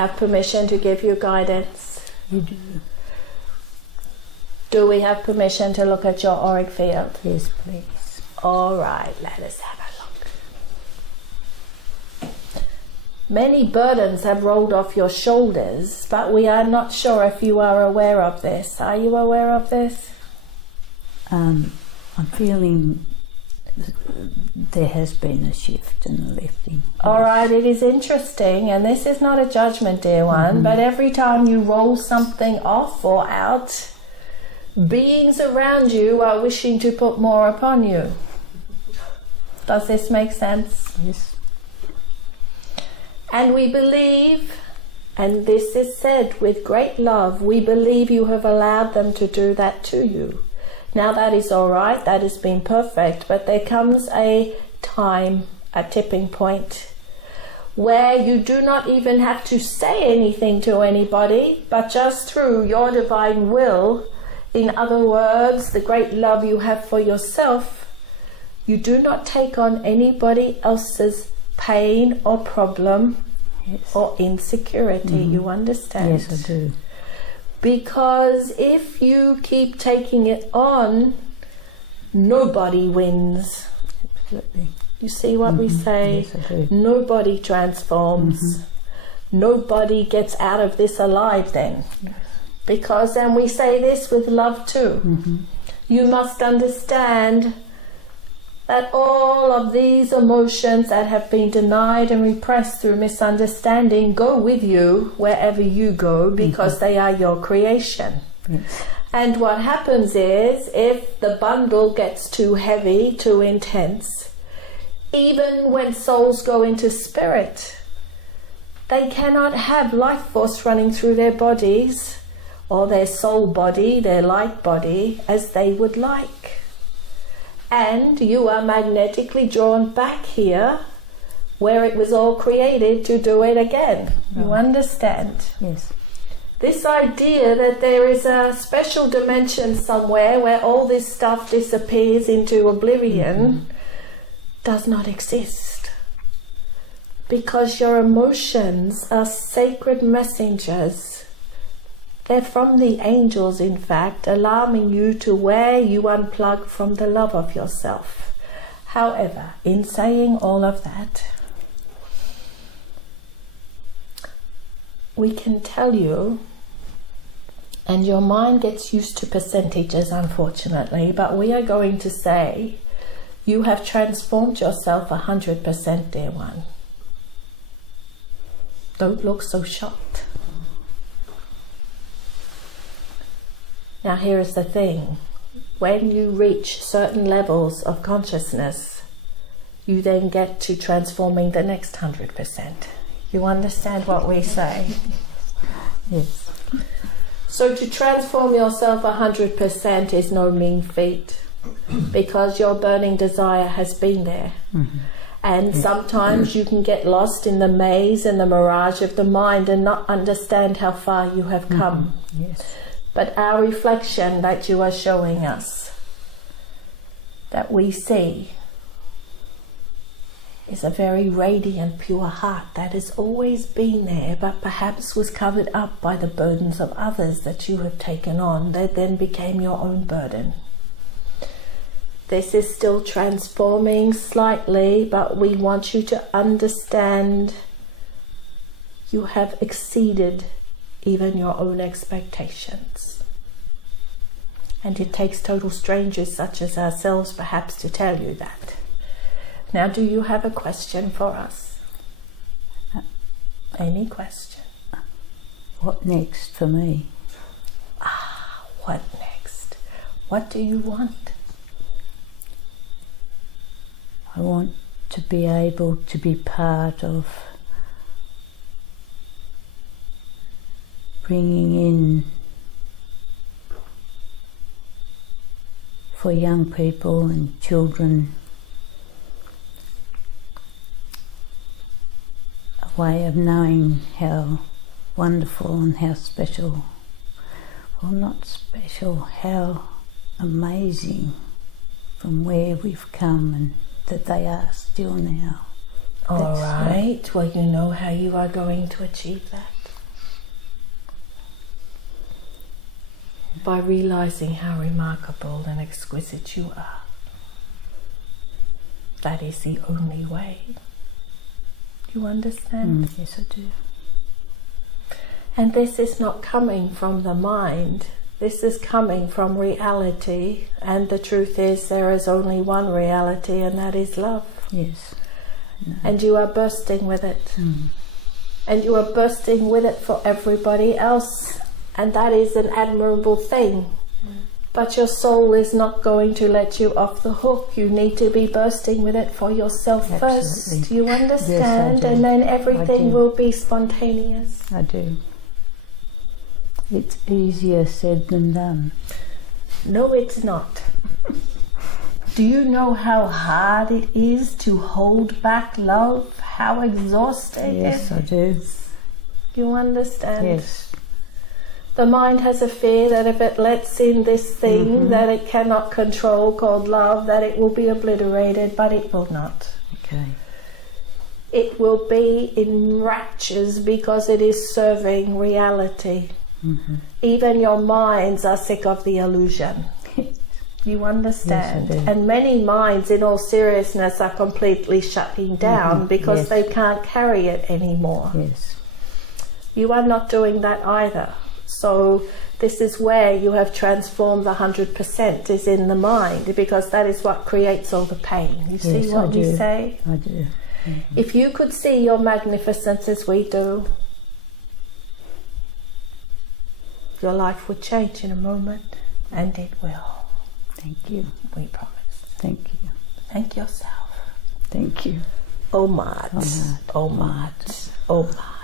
have permission to give you guidance? You do. Do we have permission to look at your auric field? Yes, please. All right, let us have a look. Many burdens have rolled off your shoulders, but we are not sure if you are aware of this. Are you aware of this? I'm feeling there has been a shift in the lifting. All right, it is interesting, and this is not a judgment, dear one, but every time you roll something off or out, beings around you are wishing to put more upon you. Does this make sense? Yes. And we believe, and this is said with great love, we believe you have allowed them to do that to you. Now that is all right, that has been perfect, but there comes a time, a tipping point, where you do not even have to say anything to anybody, but just through your divine will, in other words, the great love you have for yourself, you do not take on anybody else's pain or problem or insecurity. You understand? Yes, I do. Because if you keep taking it on, nobody wins. Absolutely. You see what we say? Yes, I do. Nobody transforms. Nobody gets out of this alive then. Yes. Because, and we say this with love too, you must understand that all of these emotions that have been denied and repressed through misunderstanding go with you wherever you go, because they are your creation. Yes. And what happens is, if the bundle gets too heavy, too intense, even when souls go into spirit, they cannot have life force running through their bodies or their soul body, their light body, as they would like. And you are magnetically drawn back here where it was all created to do it again. Right. You understand? Yes. This idea that there is a special dimension somewhere where all this stuff disappears into oblivion does not exist. Because your emotions are sacred messengers. They're from the angels, in fact, allowing you to where you unplug from the love of yourself. However, in saying all of that, we can tell you, and your mind gets used to percentages, unfortunately, but we are going to say you have transformed yourself 100%, dear one. Don't look so shocked. Now here is the thing, when you reach certain levels of consciousness, you then get to transforming the next 100%. You understand what we say? Yes. So to transform yourself 100% is no mean feat, because your burning desire has been there. And sometimes you can get lost in the maze and the mirage of the mind and not understand how far you have come. Yes. But our reflection that you are showing us, that we see, is a very radiant, pure heart that has always been there, but perhaps was covered up by the burdens of others that you have taken on, that then became your own burden. This is still transforming slightly, but we want you to understand you have exceeded even your own expectations. And it takes total strangers such as ourselves perhaps to tell you that. Now, do you have a question for us? Any question? What next for me? What next? What do you want? I want to be able to be part of bringing in for young people and children a way of knowing how wonderful and how special, well, not special, how amazing from where we've come and that they are still now. All right. Well, you know how you are going to achieve that. by realizing how remarkable and exquisite you are. That is the only way. You understand? Yes, I do. And this is not coming from the mind. This is coming from reality. And the truth is there is only one reality, and that is love. Yes. No. And you are bursting with it. And you are bursting with it for everybody else. And that is an admirable thing. But your soul is not going to let you off the hook. You need to be bursting with it for yourself first. You understand? Yes, I do. And then everything will be spontaneous. I do. It's easier said than done. No, it's not. Do you know how hard it is to hold back love? How exhausting it is? Yes, I do. You understand? Yes. The mind has a fear that if it lets in this thing that it cannot control called love, that it will be obliterated, but it will not. Okay. It will be in raptures because it is serving reality. Even your minds are sick of the illusion. You understand? Yes, I do. And many minds, in all seriousness, are completely shutting down because they can't carry it anymore. Yes. You are not doing that either. So this is where you have transformed the 100% is in the mind, because that is what creates all the pain. You see Yes, what I we do. say? I do. If you could see your magnificence as we do, your life would change in a moment, and it will. Thank you. We promise. Thank you. Thank yourself. Thank you. Omat. Omat. Omat. Omat.